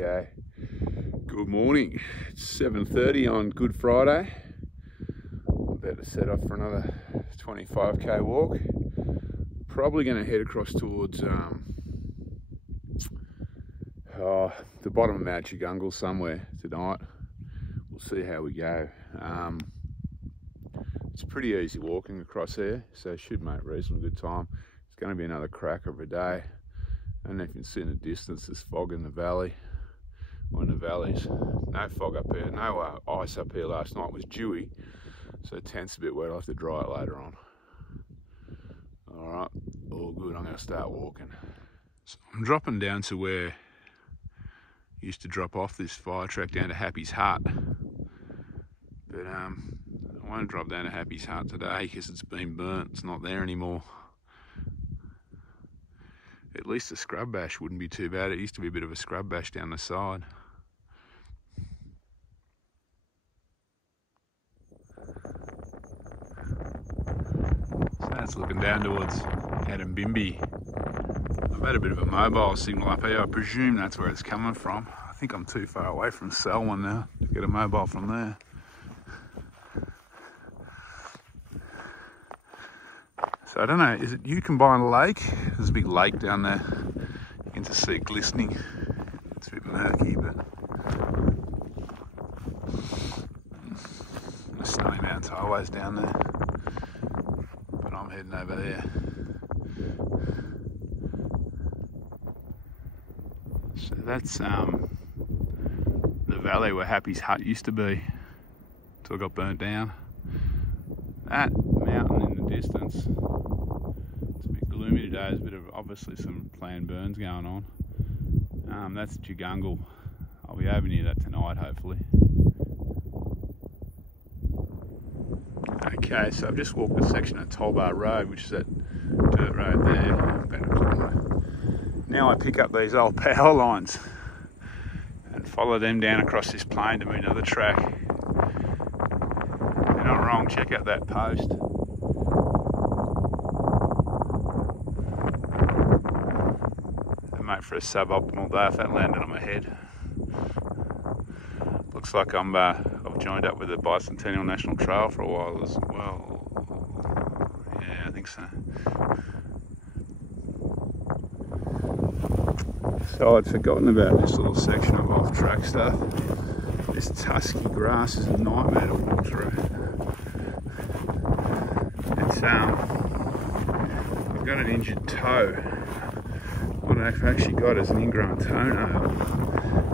Okay, good morning. It's 7:30 on Good Friday. I'm about to set off for another 25k walk. Probably going to head across towards the bottom of Mt Jugungal somewhere tonight. We'll see how we go. It's pretty easy walking across there, so it should make reasonably good time. It's going to be another cracker of a day. I don't know if you can see in the distance, there's fog in the valley, or in the valleys. No fog up here, no ice up here. Last night was dewy, so it tends a bit wet. I'll have to dry it later on. All right, all good. I'm going to start walking. So I'm dropping down to where I used to drop off this fire track down to Happy's hut. But I won't drop down to Happy's hut today because it's been burnt. It's not there anymore. At least the scrub bash wouldn't be too bad. It used to be a bit of a scrub bash down the side. So that's looking down towards Adambimbi. I've had a bit of a mobile signal up here. I presume that's where it's coming from. I think I'm too far away from Selwyn now to get a mobile from there. So I don't know, is it Yukonbine Lake? There's a big lake down there. You can just see it glistening. It's a bit murky, but the Snowy Mountains Highway's down there. But I'm heading over there. So that's the valley where Happy's hut used to be until it got burnt down. That mountain in the distance, it's a bit gloomy today. There's a bit of obviously some planned burns going on. That's Jugungal. I'll be over near that tonight, hopefully. Okay, so I've just walked a section of Tolbar Road, which is that dirt road there. Now I pick up these old power lines and follow them down across this plain to meet another track. You're not wrong, check out that post. That make for a suboptimal day if that landed on my head. Looks like I've joined up with the Bicentennial National Trail for a while as well. Yeah, I think so. So I'd forgotten about this little section of off-track stuff. This tusky grass is a nightmare to walk through. It's I've got an injured toe. What I've actually got is an ingrown toenail.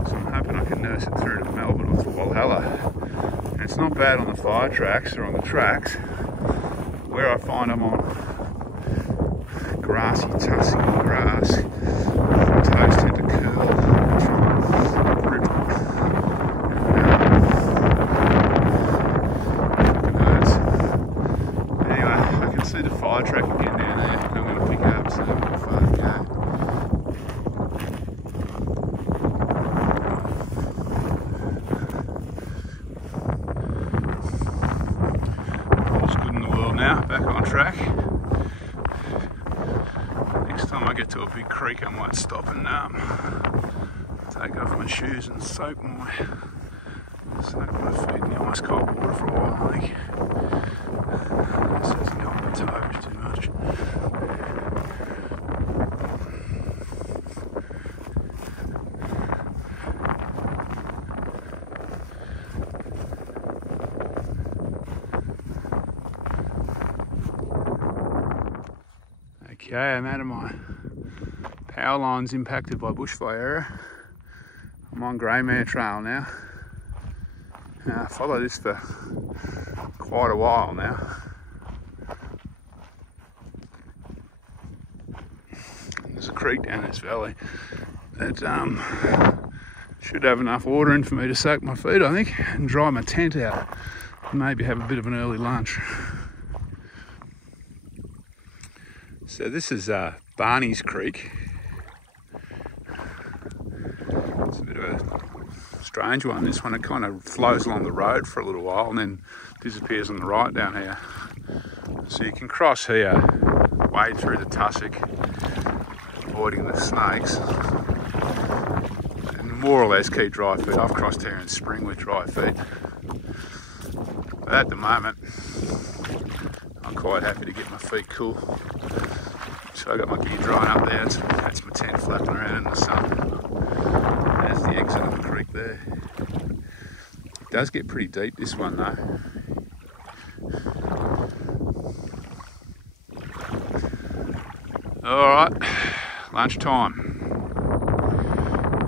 So I'm hoping I can nurse it through to Melbourne or to Walhalla. And it's not bad on the fire tracks or on the tracks. Where I find I'm on grassy, tusky grass, my toes tend to curl and try and grip. Anyway, I can see the fire track again down there. I'm going to pick it up so I'm not far to go. All's good in the world now, back on track. Next time I get to a big creek, I might stop and take off my shoes and soak my feet in the ice cold water for a while, I think. This doesn't help my toes too much. Okay, I'm out of my power lines impacted by bushfire area. I'm on Greymare Trail now. I follow this for quite a while now. There's a creek down this valley that should have enough water in for me to soak my feet, I think, and dry my tent out. And maybe have a bit of an early lunch. So this is Barney's Creek. It's a bit of a strange one. This one, it kind of flows along the road for a little while and then disappears on the right down here. So you can cross here, wade through the tussock, avoiding the snakes, and more or less keep dry feed. I've crossed here in spring with dry feed. But at the moment, I'm quite happy to get my feet cool. So I got my gear drying up there. That's my tent flapping around in the sun. There's the exit of the creek there. It does get pretty deep, this one though. All right, lunchtime.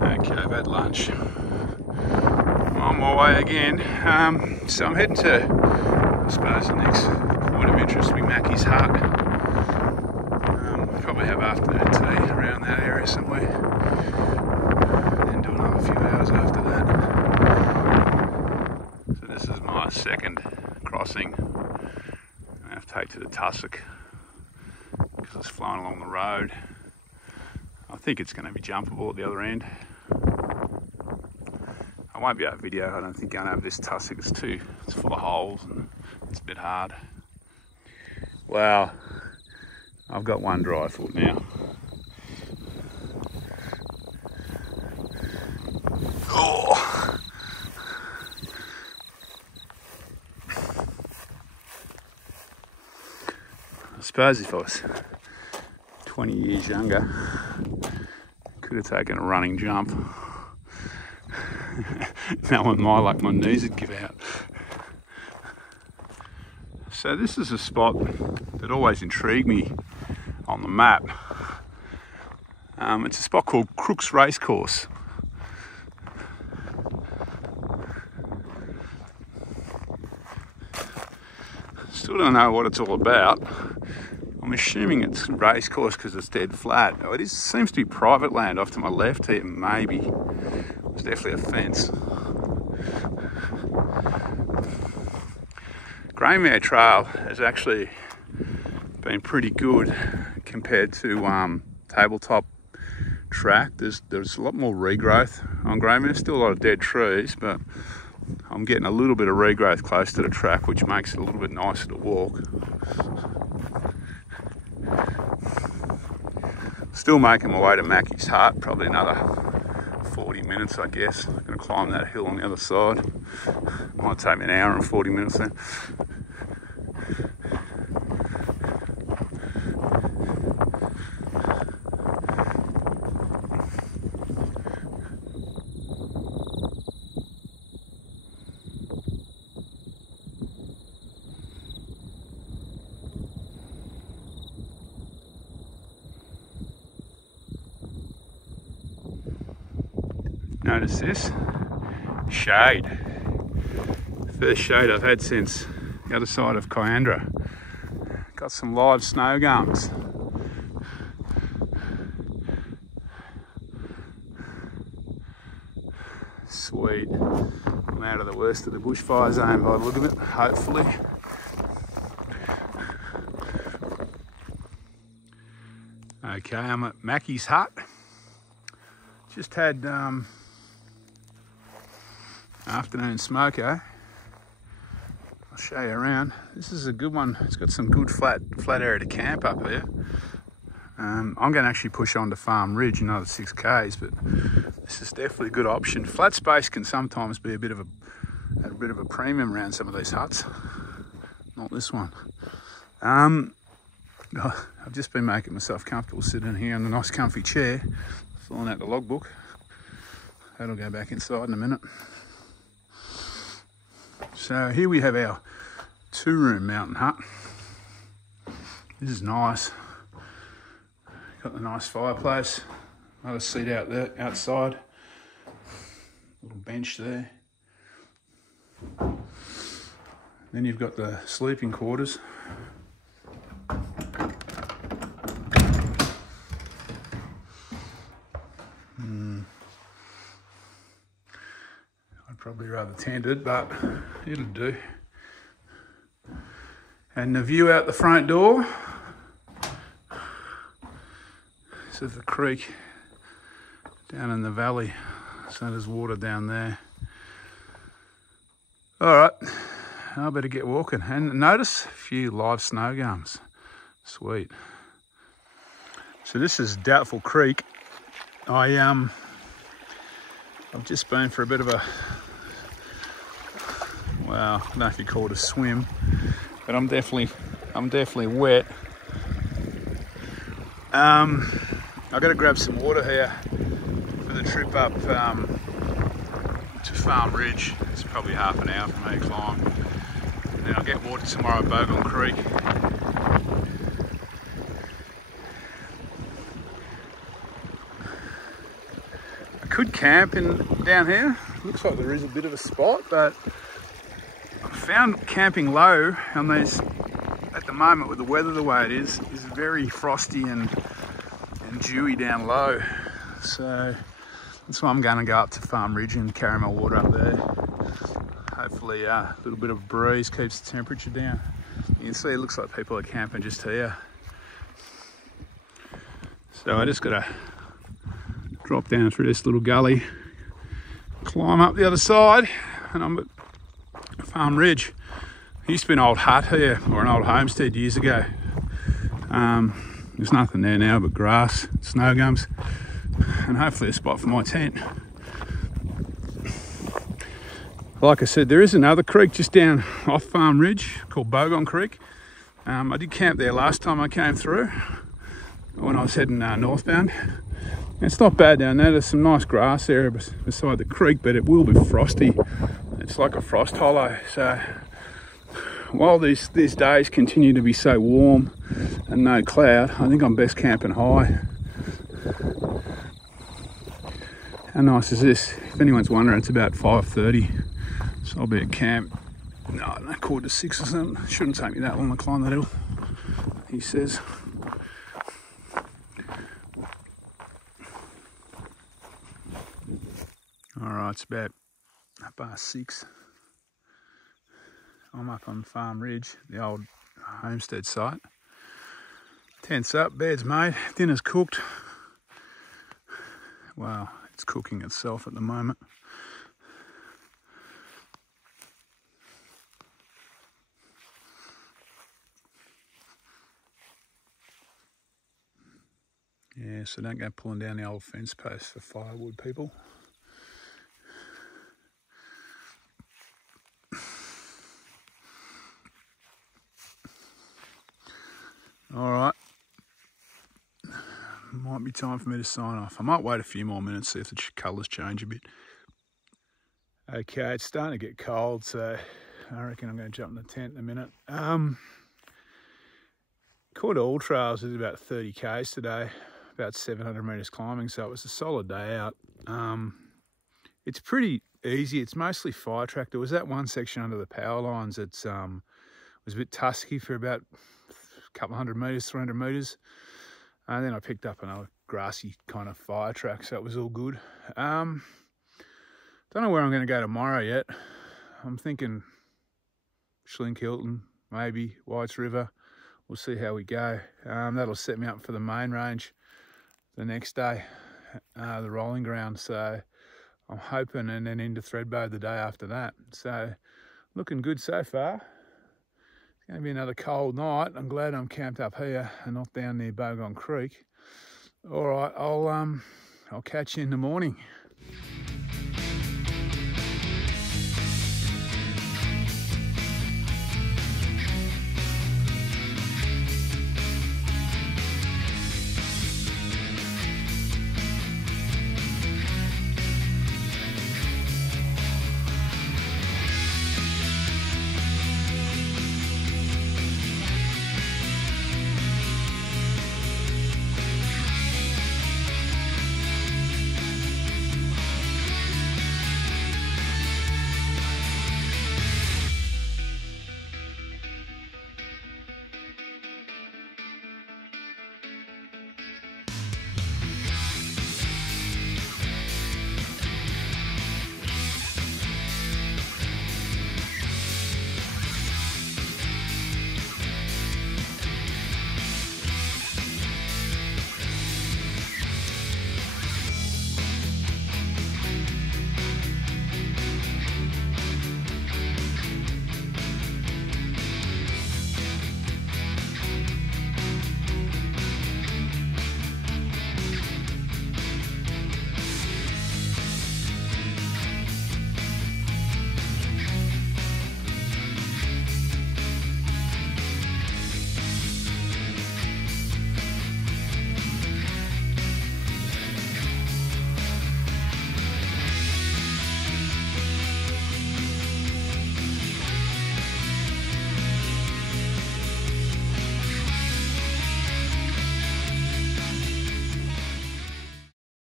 Okay, I've had lunch. I'm on my way again. So I'm heading to, I suppose, the next point of interest will be Mackie's Hut. Probably have afternoon tea around that area somewhere. Then do another few hours after that. So this is my second crossing I have to take to the tussock because it's flowing along the road. I think it's going to be jumpable at the other end. I won't be able to video, I don't think, going over this tussock. It's full of holes and it's a bit hard. Wow, I've got one dry foot now. Oh. I suppose if I was 20 years younger, could have taken a running jump. Knowing my luck, my knees would give out. So this is a spot that always intrigued me on the map. It's a spot called Crook's Racecourse. Still don't know what it's all about. I'm assuming it's racecourse because it's dead flat. Oh, it seems to be private land off to my left here, maybe. There's definitely a fence. Greymare Trail has actually been pretty good compared to Tabletop track. There's a lot more regrowth on Greymare. Still a lot of dead trees, but I'm getting a little bit of regrowth close to the track, which makes it a little bit nicer to walk. Still making my way to Mackie's Hut, probably another 40 minutes, I guess. I'm going to climb that hill on the other side. Might take me an hour and 40 minutes then. Notice this shade. First shade I've had since the other side of Kiandra. Got some live snow gums. Sweet. I'm out of the worst of the bushfire zone by the look of it, hopefully. Okay, I'm at Mackie's Hut. Just had afternoon smoko. I'll show you around. This is a good one. It's got some good flat area to camp up there. I'm going to actually push on to Farm Ridge, another 6 k's, but this is definitely a good option. Flat space can sometimes be a bit of a premium around some of these huts. Not this one. I've just been making myself comfortable sitting here in a nice comfy chair, filling out the logbook. That'll go back inside in a minute. So here we have our 2-room mountain hut. This is nice. Got the nice fireplace. Another seat out there, outside. Little bench there. Then you've got the sleeping quarters. I'd probably rather tent it, but it'll do. And the view out the front door. This is the creek down in the valley. So there's water down there. All right, I better get walking. And notice a few live snow gums. Sweet. So this is Doubtful Creek. I I've just been for a bit of a, well, I don't know if you call it a swim, but I'm definitely wet. I've got to grab some water here for the trip up to Farm Ridge. It's probably half an hour from me to climb. And then I'll get water tomorrow at Goin Creek. I could camp down here. Looks like there is a bit of a spot, but I found camping low on these, at the moment with the weather the way it is very frosty and dewy down low. So that's why I'm going to go up to Farm Ridge and carry my water up there. Hopefully a little bit of a breeze keeps the temperature down. You can see it looks like people are camping just here. So I just got to drop down through this little gully, climb up the other side, and I'm at Farm Ridge. There used to be an old hut here, or an old homestead years ago. There's nothing there now but grass, snow gums, and hopefully a spot for my tent. Like I said, there is another creek just down off Farm Ridge called Goin Creek. I did camp there last time I came through when I was heading northbound. It's not bad down there. There's some nice grass there beside the creek, but it will be frosty. It's like a frost hollow. So while these days continue to be so warm and no cloud, I think I'm best camping high. How nice is this? If anyone's wondering, it's about 5:30, so I'll be at camp, no, I don't know, 5:45 or something. It shouldn't take me that long to climb that hill, he says. Alright, it's about 6:30. I'm up on Farm Ridge, the old homestead site. Tent's up, bed's made, dinner's cooked. Well, it's cooking itself at the moment. Yeah, so don't go pulling down the old fence posts for firewood, people. All right, might be time for me to sign off. I might wait a few more minutes, see if the colours change a bit. Okay, it's starting to get cold, so I reckon I'm going to jump in the tent in a minute. Caught all trails is about 30 k's today, about 700 metres climbing, so it was a solid day out. It's pretty easy. It's mostly fire track. There was that one section under the power lines that was a bit tusky for about a couple hundred metres, 300 metres. And then I picked up another grassy kind of fire track, so it was all good. Don't know where I'm going to go tomorrow yet. I'm thinking Schlinkhilton, maybe Whites River. We'll see how we go. That'll set me up for the main range the next day, the rolling ground. So I'm hoping, and then into Thredbo the day after that. So looking good so far. It's going to be another cold night. I'm glad I'm camped up here and not down near Goin Creek. All right, I'll catch you in the morning.